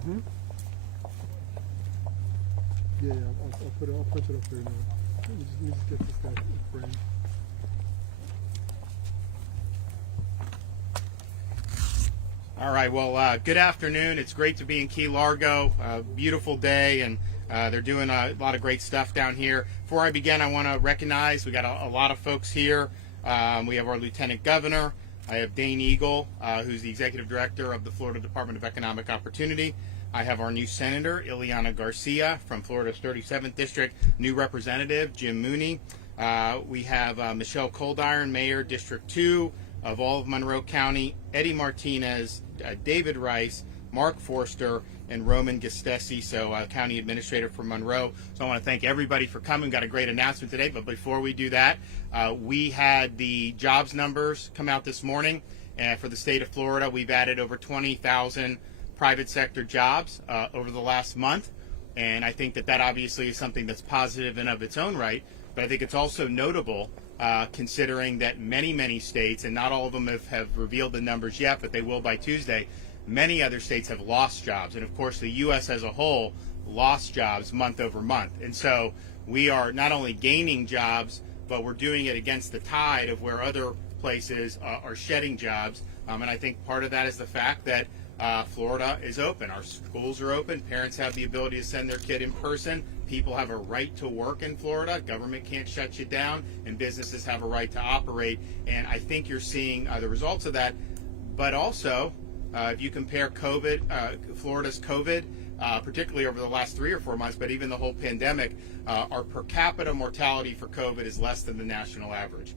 Mm-hmm. Yeah, I'll put it. I'll punch it up there now. Let me just get this guy framed. All right, well, good afternoon. It's great to be in Key Largo. Beautiful day, and they're doing a lot of great stuff down here. Before I begin, I want to recognize we got a lot of folks here. We have our Lieutenant Governor. I have Dane Eagle, who's the Executive Director of the Florida Department of Economic Opportunity. I have our new Senator, Ileana Garcia, from Florida's 37th District, new Representative, Jim Mooney. We have Michelle Coldiron, Mayor, District 2 of all of Monroe County, Eddie Martinez, David Rice, Mark Forster, and Roman Gastesi, County Administrator for Monroe. So I want to thank everybody for coming. Got a great announcement today, but before we do that, we had the jobs numbers come out this morning. For the state of Florida, we've added over 20,000 private sector jobs over the last month, and I think that obviously is something that's positive and of its own right, but I think it's also notable considering that many states, and not all of them have revealed the numbers yet, but they will by Tuesday, many other states have lost jobs. And of course, the U.S. as a whole lost jobs month over month. And so we are not only gaining jobs, but we're doing it against the tide of where other places are shedding jobs. And I think part of that is the fact that Florida is open. Our schools are open. Parents have the ability to send their kid in person. People have a right to work in Florida. Government can't shut you down, and businesses have a right to operate. And I think you're seeing the results of that. But also, if you compare Florida's COVID, particularly over the last 3 or 4 months, but even the whole pandemic, our per capita mortality for COVID is less than the national average.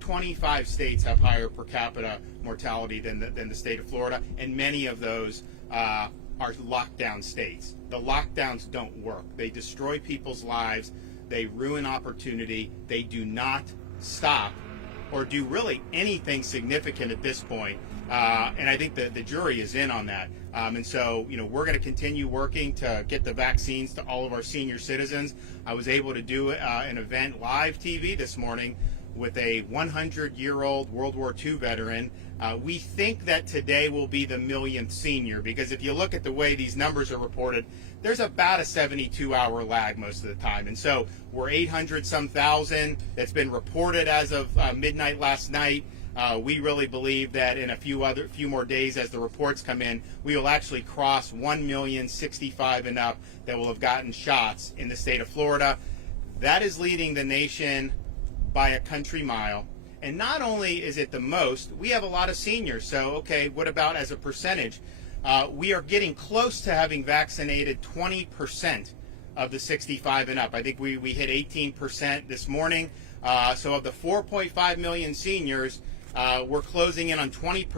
25 states have higher per capita mortality than the state of Florida, and many of those are lockdown states. The lockdowns don't work. They destroy people's lives. They ruin opportunity. They do not stop or do really anything significant at this point. And I think the jury is in on that. And so, we're going to continue working to get the vaccines to all of our senior citizens. I was able to do an event live TV this morning with a 100-year-old World War II veteran. We think that today will be the millionth senior, because if you look at the way these numbers are reported, there's about a 72-hour lag most of the time. And so we're 800-some thousand that's been reported as of midnight last night. We really believe that in a few more days, as the reports come in, we will actually cross 1,065,000 and up that will have gotten shots in the state of Florida. That is leading the nation by a country mile. And not only is it the most, we have a lot of seniors. So, okay, what about as a percentage? We are getting close to having vaccinated 20% of the 65 and up. I think we hit 18% this morning. So of the 4.5 million seniors, we're closing in on 20.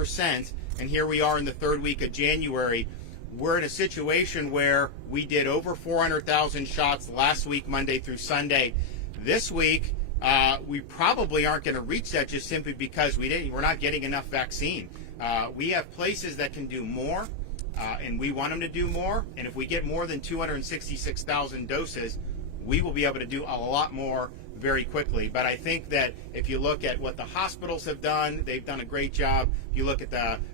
And here we are in the third week of January. We're in a situation where we did over 400,000 shots last week, Monday through Sunday. This week, we probably aren't going to reach that just simply because we're not getting enough vaccine. We have places that can do more, and we want them to do more. And if we get more than 266,000 doses, we will be able to do a lot more very quickly. But I think that if you look at what the hospitals have done, they've done a great job. If you look at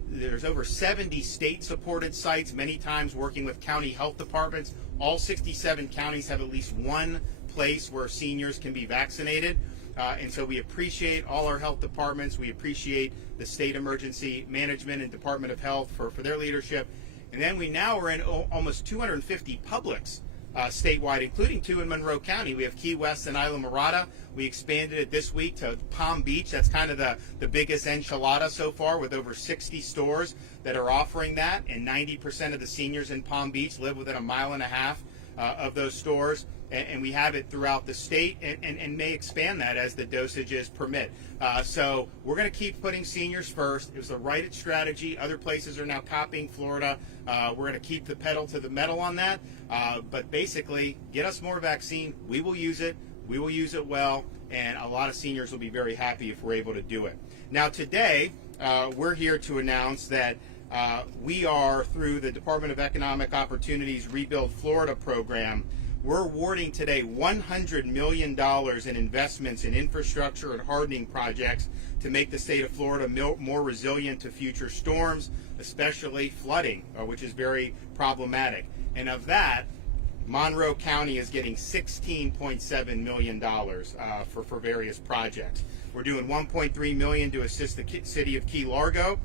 there's over 70 state-supported sites, many times working with county health departments. All 67 counties have at least one place where seniors can be vaccinated. And so we appreciate all our health departments. We appreciate the State Emergency Management and Department of Health for their leadership. And then we now are in almost 250 publics statewide, including 2 in Monroe County. We have Key West and Isla Mirada. We expanded it this week to Palm Beach. That's kind of the biggest enchilada so far, with over 60 stores that are offering that. And 90% of the seniors in Palm Beach live within a mile and a half of those stores. And we have it throughout the state, and may expand that as the dosages permit. So we're going to keep putting seniors first. It was the right strategy. Other places are now copying Florida. We're going to keep the pedal to the metal on that. But basically, get us more vaccine. We will use it. We will use it well. And a lot of seniors will be very happy if we're able to do it. Now today, we're here to announce that we are, through the Department of Economic Opportunity's Rebuild Florida program, we're awarding today $100 million in investments in infrastructure and hardening projects to make the state of Florida more resilient to future storms, especially flooding, which is very problematic. And of that, Monroe County is getting $16.7 million for various projects. We're doing $1.3 million to assist the city of Key Largo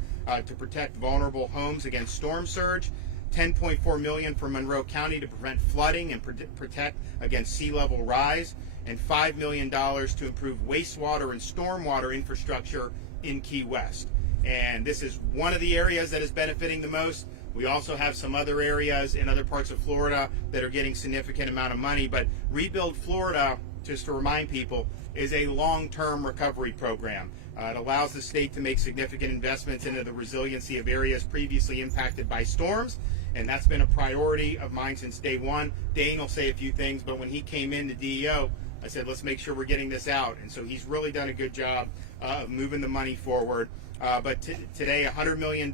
to protect vulnerable homes against storm surge, $10.4 million for Monroe County to prevent flooding and protect against sea level rise, and $5 million to improve wastewater and stormwater infrastructure in Key West. And this is one of the areas that is benefiting the most. We also have some other areas in other parts of Florida that are getting significant amount of money, but Rebuild Florida, just to remind people, is a long-term recovery program. It allows the state to make significant investments into the resiliency of areas previously impacted by storms, and that's been a priority of mine since day one. Dane will say a few things, but when he came in to DEO, I said, let's make sure we're getting this out. And so he's really done a good job of moving the money forward. But today, $100 million,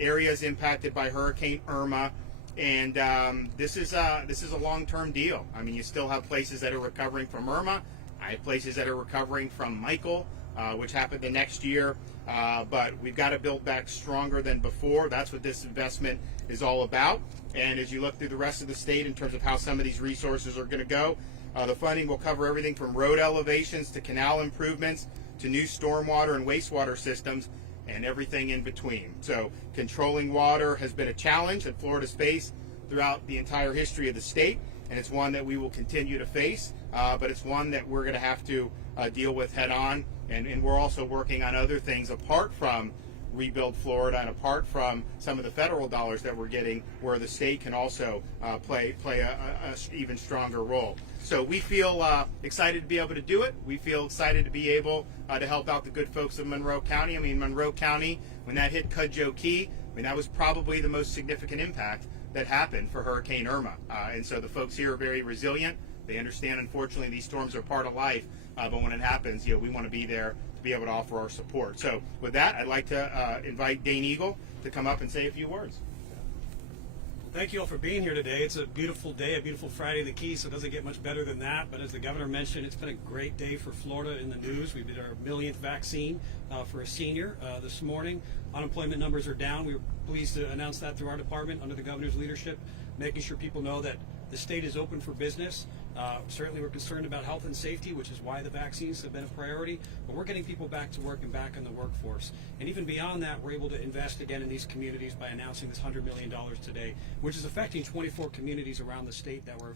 areas impacted by Hurricane Irma, and this is a long-term deal. I mean, you still have places that are recovering from Irma. I have places that are recovering from Michael, which happened the next year. But we've got to build back stronger than before. That's what this investment is all about. And as you look through the rest of the state in terms of how some of these resources are going to go, the funding will cover everything from road elevations to canal improvements to new stormwater and wastewater systems and everything in between. So controlling water has been a challenge that Florida's faced throughout the entire history of the state, and it's one that we will continue to face, but it's one that we're going to have to deal with head on. And we're also working on other things apart from Rebuild Florida and apart from some of the federal dollars that we're getting, where the state can also play a even stronger role. So we feel excited to be able to do it. We feel excited to be able to help out the good folks of Monroe County. I mean, Monroe County, when that hit Cudjoe Key, I mean, that was probably the most significant impact that happened for Hurricane Irma. And so the folks here are very resilient. They understand, unfortunately, these storms are part of life. But when it happens, we want to be there to be able to offer our support. So with that, I'd like to invite Dane Eagle to come up and say a few words. Thank you all for being here today. It's a beautiful day, a beautiful Friday in the Keys, so it doesn't get much better than that. But as the governor mentioned, it's been a great day for Florida in the news. We did our millionth vaccine for a senior this morning. Unemployment numbers are down. We were pleased to announce that through our department under the governor's leadership, making sure people know that the state is open for business. Certainly we're concerned about health and safety, which is why the vaccines have been a priority, but we're getting people back to work and back in the workforce. And even beyond that, we're able to invest again in these communities by announcing this $100 million today, which is affecting 24 communities around the state that were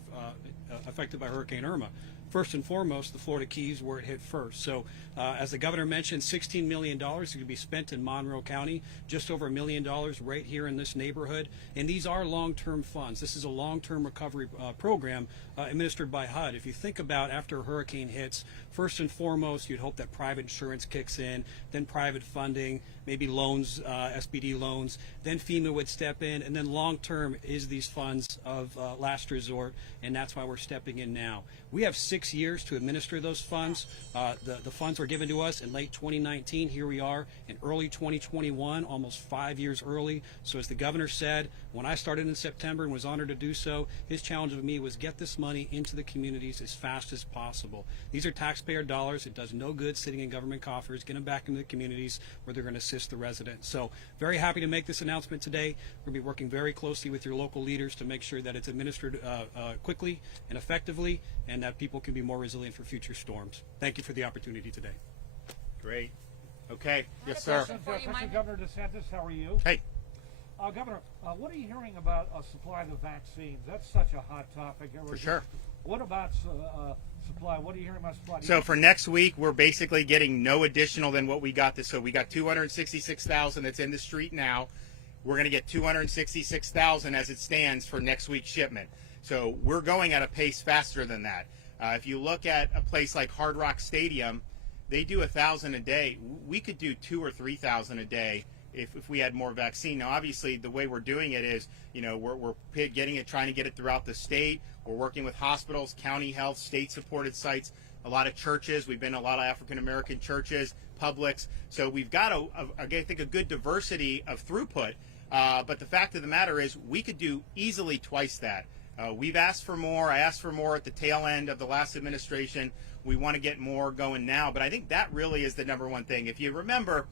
affected by Hurricane Irma. First and foremost, the Florida Keys, where it hit first. So as the governor mentioned, $16 million is going to be spent in Monroe County, just over $1 million right here in this neighborhood. And these are long-term funds. This is a long-term recovery program administered by HUD. If you think about after a hurricane hits, first and foremost, you'd hope that private insurance kicks in, then private funding, maybe loans, SBD loans, then FEMA would step in, and then long-term is these funds of last resort, and that's why we're stepping in now. We have 6 years to administer those funds. The funds were given to us in late 2019. Here we are in early 2021, almost 5 years early. So as the governor said, when I started in September and was honored to do so, his challenge of me was get this money into the communities as fast as possible. These are taxpayer dollars. It does no good sitting in government coffers. Get them back into the communities where they're going to assist the residents. So very happy to make this announcement today. We're going to be working very closely with your local leaders to make sure that it's administered quickly and effectively, and that people can be more resilient for future storms. Thank you for the opportunity today. Great. Okay. Yes, sir. Governor DeSantis, how are you? Hey. Governor, what are you hearing about a supply of the vaccines? That's such a hot topic. For sure. What about supply? What are you hearing about supply? So for next week, we're basically getting no additional than what we got this. So we got 266,000 that's in the street now. We're going to get 266,000 as it stands for next week's shipment. So we're going at a pace faster than that. If you look at a place like Hard Rock Stadium, they do 1,000 a day. We could do 2,000 or 3,000 a day if we had more vaccine. Now, obviously, the way we're doing it is, we're getting it, trying to get it throughout the state. We're working with hospitals, county health, state-supported sites, a lot of churches. We've been to a lot of African-American churches, Publix. So we've got, I think, a good diversity of throughput. But the fact of the matter is we could do easily twice that. We've asked for more. I asked for more at the tail end of the last administration. We want to get more going now, but I think that really is the number one thing. If you remember,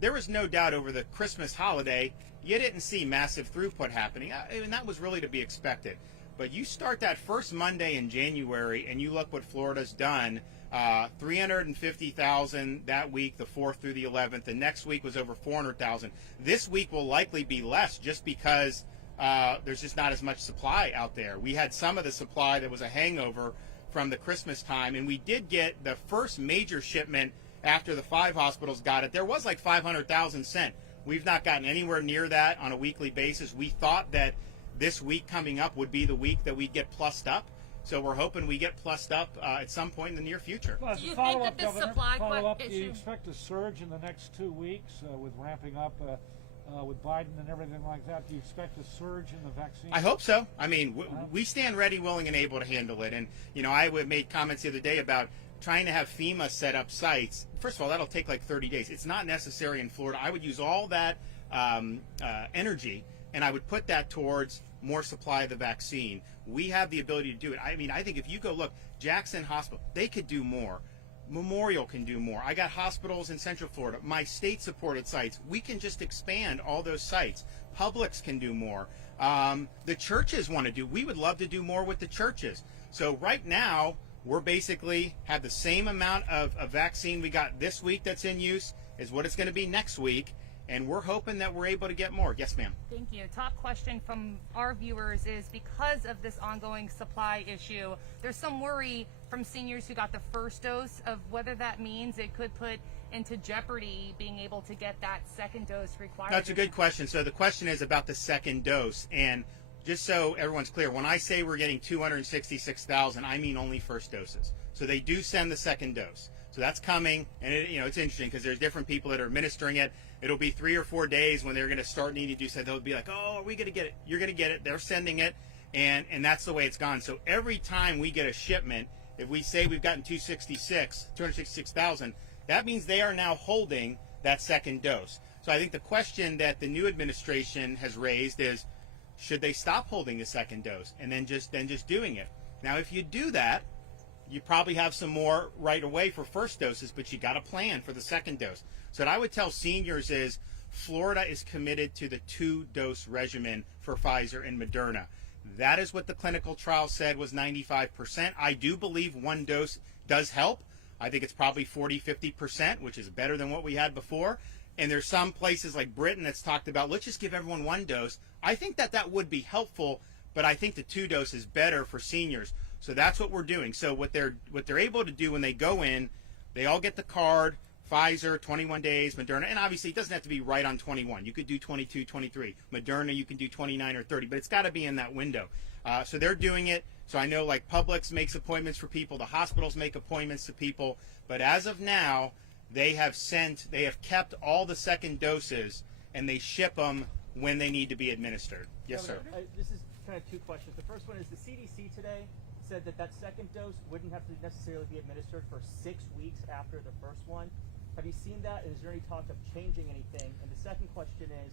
there was no doubt over the Christmas holiday, you didn't see massive throughput happening. I mean, that was really to be expected. But you start that first Monday in January, and you look what Florida's done. 350,000 that week, the 4th through the 11th. The next week was over 400,000. This week will likely be less just because there's just not as much supply out there. We had some of the supply that was a hangover from the Christmas time, and we did get the first major shipment after the 5 hospitals got it. There was like 500,000 sent. We've not gotten anywhere near that on a weekly basis. We thought that this week coming up would be the week that we'd get plussed up. So we're hoping we get plussed up at some point in the near future. Well, as Do a you think follow-up, that this Governor, supply follow-up, do you issue- expect a surge in the next 2 weeks with ramping up with Biden and everything like that? Do you expect a surge in the vaccine? I hope so. I mean, we stand ready, willing, and able to handle it. And, you know, I made comments the other day about trying to have FEMA set up sites. First of all, that'll take like 30 days. It's not necessary in Florida. I would use all that energy, and I would put that towards more supply of the vaccine. We have the ability to do it. I mean, I think if you go look, Jackson Hospital, they could do more. Memorial can do more. I got hospitals in Central Florida, my state-supported sites. We can just expand all those sites. Publix can do more. The churches want to do. We would love to do more with the churches. So right now, we're basically have the same amount of vaccine we got this week that's in use as what it's going to be next week. And we're hoping that we're able to get more. Yes, ma'am. Thank you. Top question from our viewers is, because of this ongoing supply issue, there's some worry from seniors who got the first dose of whether that means it could put into jeopardy being able to get that second dose required. That's a good question. So the question is about the second dose. And just so everyone's clear, when I say we're getting 266,000, I mean only first doses. So they do send the second dose. So that's coming, and it's interesting because there's different people that are administering it. It'll be 3 or 4 days when they're going to start needing to do so. They'll be like, oh, are we going to get it? You're going to get it. They're sending it, and that's the way it's gone. So every time we get a shipment, if we say we've gotten 266,000, that means they are now holding that second dose. So I think the question that the new administration has raised is, should they stop holding the second dose and then just doing it? Now, if you do that, you probably have some more right away for first doses, but you got to plan for the second dose. So what I would tell seniors is Florida is committed to the 2-dose regimen for Pfizer and Moderna. That is what the clinical trial said was 95%. I do believe 1 dose does help. I think it's probably 40-50%, which is better than what we had before. And there's some places like Britain that's talked about, let's just give everyone 1 dose. I think that would be helpful, but I think the 2 dose is better for seniors. So that's what we're doing. So what they're able to do when they go in, they all get the card, Pfizer, 21 days, Moderna, and obviously it doesn't have to be right on 21. You could do 22, 23. Moderna, you can do 29 or 30, but it's got to be in that window. So they're doing it. So I know like Publix makes appointments for people, the hospitals make appointments to people, but as of now, they have kept all the second doses, and they ship them when they need to be administered. Yes, sir. This is kind of 2 questions. The first one is the CDC today said that second dose wouldn't have to necessarily be administered for 6 weeks after the first one. Have you seen that? Is there any talk of changing anything? And the second question is,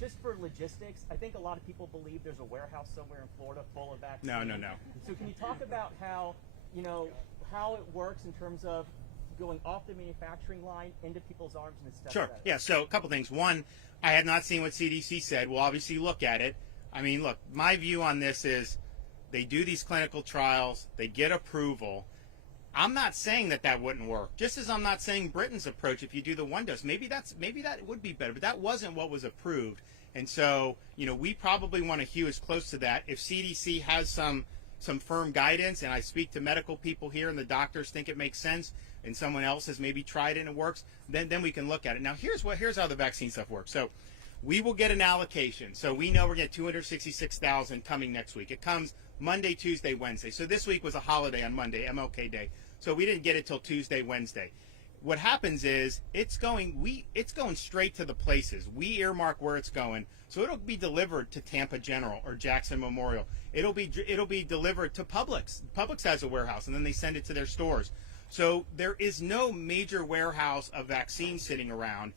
just for logistics, I think a lot of people believe there's a warehouse somewhere in Florida full of vaccines. No. So can you talk about how it works in terms of going off the manufacturing line into people's arms and stuff? Sure. Yeah, so a couple things. One, I have not seen what CDC said. We'll obviously look at it. I mean, look, my view on this is they do these clinical trials, they get approval. I'm not saying that wouldn't work. Just as I'm not saying Britain's approach, if you do the 1 dose, maybe that would be better, but that wasn't what was approved. And so, we probably want to hew as close to that. If CDC has some firm guidance, and I speak to medical people here and the doctors think it makes sense, and someone else has maybe tried it and it works, then we can look at it. Now, here's how the vaccine stuff works. So we will get an allocation. So we know we're getting 266,000 coming next week. It comes Monday, Tuesday, Wednesday. So this week was a holiday on Monday, MLK Day. So we didn't get it till Tuesday, Wednesday. What happens is it's going straight to the places. We earmark where it's going. So it'll be delivered to Tampa General or Jackson Memorial. It'll be delivered to Publix. Publix has a warehouse, and then they send it to their stores. So there is no major warehouse of vaccines sitting around.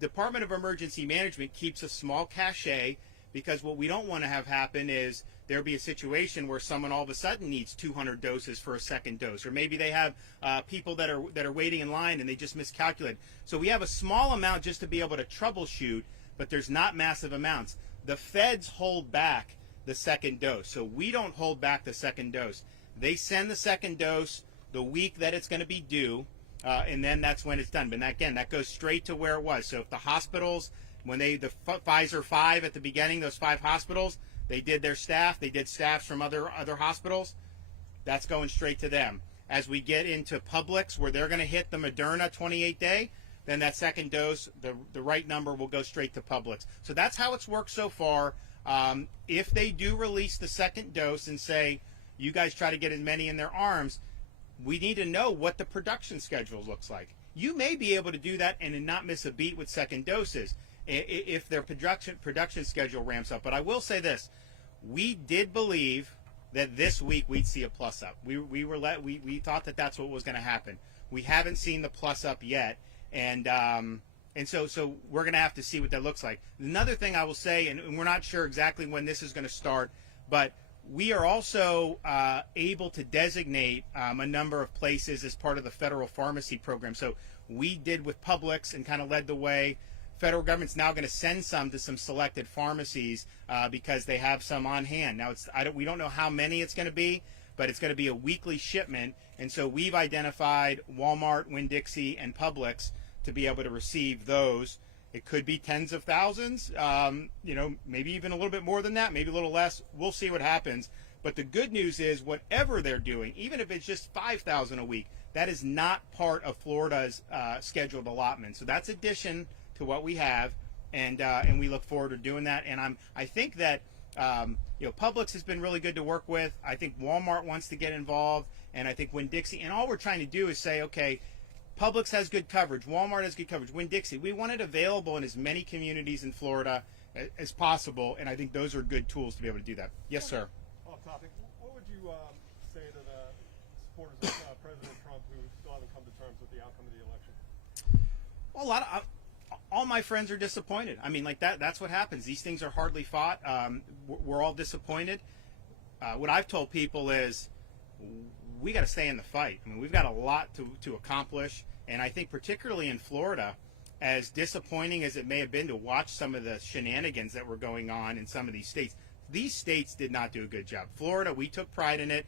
Department of Emergency Management keeps a small cachet, because what we don't want to have happen is there'll be a situation where someone all of a sudden needs 200 doses for a second dose, or maybe they have people that are waiting in line and they just miscalculate. So we have a small amount just to be able to troubleshoot, but there's not massive amounts. The feds hold back the second dose, so we don't hold back the second dose. They send the second dose the week that it's going to be due, and then that's when it's done. But again, that goes straight to where it was. So if the hospitals, when the Pfizer 5 at the beginning, those 5 hospitals, they did their staff, they did staffs from other hospitals, that's going straight to them. As we get into Publix, where they're going to hit the Moderna 28-day, then that second dose, the right number will go straight to Publix. So that's how it's worked so far. If they do release the second dose and say, you guys try to get as many in their arms, we need to know what the production schedule looks like. You may be able to do that and not miss a beat with second doses if their production schedule ramps up. But I will say this, we did believe that this week we'd see a plus up. We thought that that's what was going to happen. We haven't seen the plus up yet, and so we're going to have to see what that looks like. Another thing I will say, and we're not sure exactly when this is going to start, but we are also able to designate a number of places as part of the federal pharmacy program. So we did with Publix and kind of led the way. Federal government's now going to send some to some selected pharmacies because they have some on hand. Now, we don't know how many it's going to be, but it's going to be a weekly shipment. And so we've identified Walmart, Winn-Dixie, and Publix to be able to receive those. It could be tens of thousands, maybe even a little bit more than that, maybe a little less. We'll see what happens. But the good news is whatever they're doing, even if it's just 5,000 a week, that is not part of Florida's scheduled allotment. So that's addition to what we have, and we look forward to doing that. And I think that Publix has been really good to work with. I think Walmart wants to get involved, and I think Winn-Dixie. And all we're trying to do is say, okay, Publix has good coverage. Walmart has good coverage. Winn-Dixie, we want it available in as many communities in Florida as possible, and I think those are good tools to be able to do that. Yes, sir. Off topic, what would you say to the supporters of President Trump who still haven't come to terms with the outcome of the election? Well, all my friends are disappointed. I mean, like that's what happens. These things are hardly fought. We're all disappointed. What I've told people is we got to stay in the fight. I mean, we've got a lot to accomplish, and I think particularly in Florida, as disappointing as it may have been to watch some of the shenanigans that were going on in some of these states did not do a good job. Florida, we took pride in it.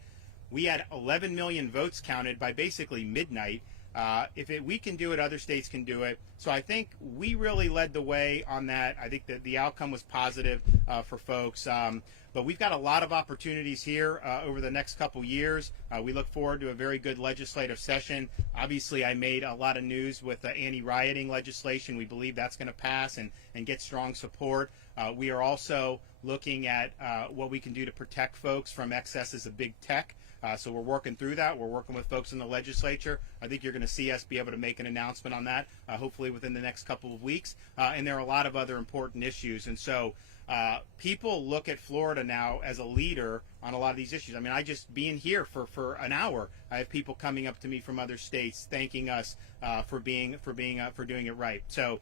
We had 11 million votes counted by basically midnight. We can do it, other states can do it. So I think we really led the way on that. I think that the outcome was positive for folks. But we've got a lot of opportunities here over the next couple years. We look forward to a very good legislative session. Obviously, I made a lot of news with the anti-rioting legislation. We believe that's going to pass and get strong support. We are also looking at what we can do to protect folks from excesses of big tech. So we're working through that. We're working with folks in the legislature. I think you're going to see us be able to make an announcement on that, hopefully within the next couple of weeks. And there are a lot of other important issues. And so people look at Florida now as a leader on a lot of these issues. I mean, being here for an hour, I have people coming up to me from other states thanking us for doing it right. So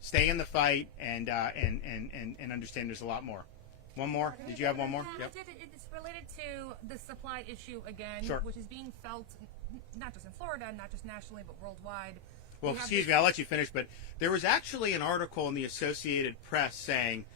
stay in the fight and understand there's a lot more. One more? Did you have one more? Yep. It's related to the supply issue again, Sure. which is being felt not just in Florida, not just nationally, but worldwide. Well, excuse me, I'll let you finish, but there was actually an article in the Associated Press saying,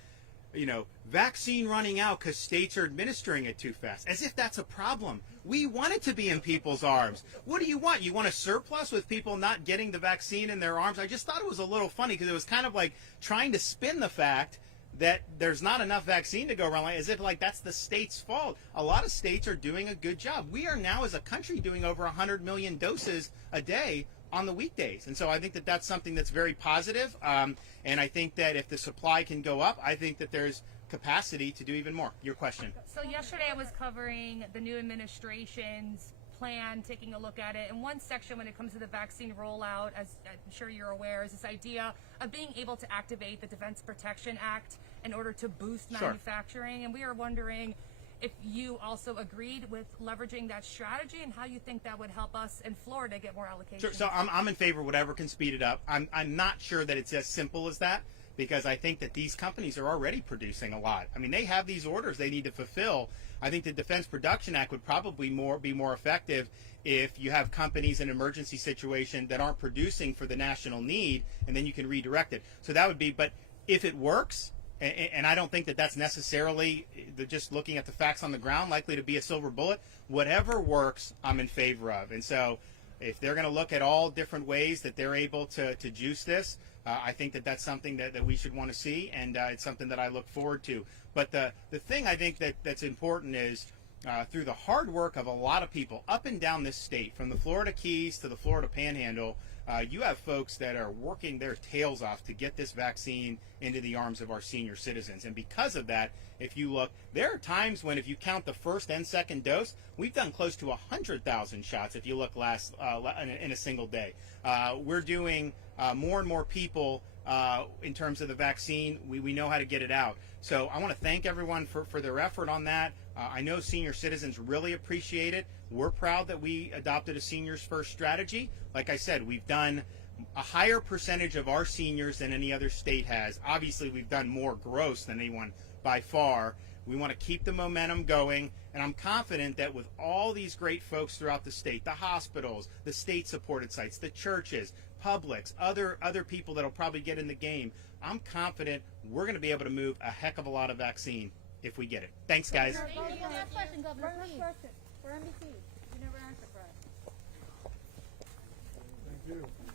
vaccine running out because states are administering it too fast, as if that's a problem. We want it to be in people's arms. What do you want? You want a surplus with people not getting the vaccine in their arms? I just thought it was a little funny because it was kind of like trying to spin the fact that there's not enough vaccine to go around, as if that's the state's fault. A lot of states are doing a good job. We are now as a country doing over 100 million doses a day on the weekdays. And so I think that that's something that's very positive. And I think that if the supply can go up, I think that there's capacity to do even more. Your question. So yesterday I was covering the new administration's plan, taking a look at it. And one section when it comes to the vaccine rollout, as I'm sure you're aware, is this idea of being able to activate the Defense Protection Act in order to boost manufacturing. And we are wondering if you also agreed with leveraging that strategy and how you think that would help us in Florida get more allocation. Sure. So I'm in favor of whatever can speed it up. I'm not sure that it's as simple as that, because I think that these companies are already producing a lot. I mean, they have these orders they need to fulfill. I think the Defense Production Act would probably be more effective if you have companies in an emergency situation that aren't producing for the national need, and then you can redirect it. So that would be, but if it works, and I don't think that that's necessarily, just looking at the facts on the ground, likely to be a silver bullet, whatever works, I'm in favor of. And so if they're going to look at all different ways that they're able to juice this, I think that that's something that we should want to see, and it's something that I look forward to. But the thing I think that's important is through the hard work of a lot of people up and down this state, from the Florida Keys to the Florida Panhandle, you have folks that are working their tails off to get this vaccine into the arms of our senior citizens. And because of that, if you look, there are times when, if you count the first and second dose, we've done close to 100,000 shots if you look in a single day. We're doing more and more people in terms of the vaccine. We know how to get it out. So I want to thank everyone for their effort on that. I know senior citizens really appreciate it. We're proud that we adopted a seniors first strategy. Like I said, we've done a higher percentage of our seniors than any other state has. Obviously, we've done more gross than anyone by far. We want to keep the momentum going, and I'm confident that with all these great folks throughout the state, the hospitals, the state-supported sites, the churches, Publix, other people that'll probably get in the game, I'm confident we're going to be able to move a heck of a lot of vaccine if we get it. Thanks, guys. One last question, Governor, please. For NBC. You never answered for us. Thank you.